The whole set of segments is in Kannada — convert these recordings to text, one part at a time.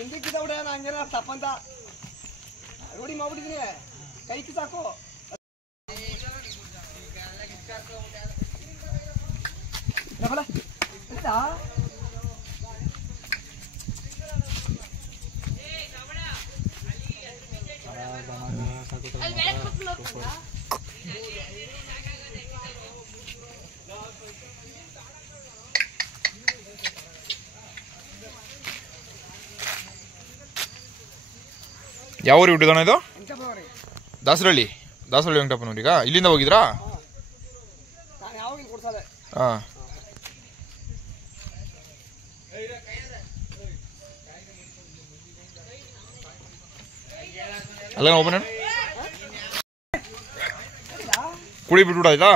ಹಿಂದಕ್ಕಿದ್ದವ್ರೆ ನಾ ಹಂಗೇನ ತಪ್ಪಂತ ರೂಢಿ ಮಾಡ್ಬಿಟ್ಟಿದ್ದೀನಿ ಕೈಕಿ ಸಾಕು ಬಲ ಆಯ್ತಾ ಯಾವ ಊರಿಗೆ ಬಿಟ್ಟಿದ್ದಾನ ಇದು? ದಾಸರಳ್ಳಿ ವೆಂಕಟಪ್ಪನವ್ರೀಗ ಇಲ್ಲಿಂದ ಹೋಗಿದ್ರಾ? ಹಾಂ ಅಲ್ಲ ಓಪನ್ ಕುಡಿ ಬಿಟ್ಬಿಡಾಯ್ತಾ?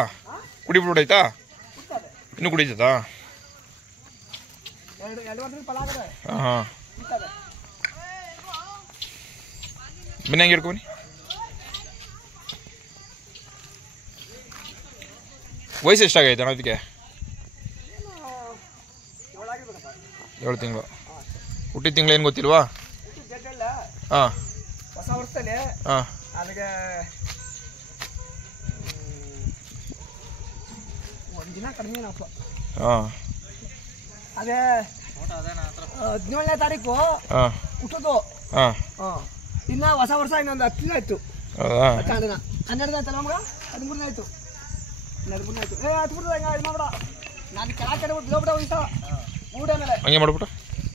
ಇನ್ನೂ ಕುಡಿತೈತಾ? ಹಾಂ ಬನ್ನಿ ಹಂಗೆ ಹಿಡ್ಕೊ ಬನ್ನಿ. ವಯಸ್ಸು ಎಷ್ಟಾಗೈತೆ ಅಣ್ಣ ಅದಕ್ಕೆ? 7 ತಿಂಗಳು. ಹುಟ್ಟಿದ ತಿಂಗಳು ಏನು ಗೊತ್ತಿಲ್ವಾ? ಹಾಂ ಹೊಸ ವರ್ಷದಲ್ಲಿ ಹಾಂ ಅದಕ್ಕೆ ಒಂದಿನ ಕಡಿಮೆ ನಾವು ಹಾಂ ಅದೇ 17ನೇ ತಾರೀಕು ಹಾಂ ಹುಟ್ಟೋದು. ಹಾಂ ಇನ್ನ ಹೊಸ ವರ್ಷ ಇನ್ನೊಂದು 10 ದಿನ ಆಯ್ತು. ಹೌದಾ? 12 ಆಯ್ತಲ್ಲ ಮಗ? 13 ಆಯ್ತು. 13 ಆಯ್ತು. 10 ಮಾಡ್ಬೇಡ ನಾನು ಕೆಳ ಕಡೆ ಬಿಟ್ಟು ಊಟ ಮೇಲೆ ಹಂಗೆ ಮಾಡ್ಬಿಟ್ಟು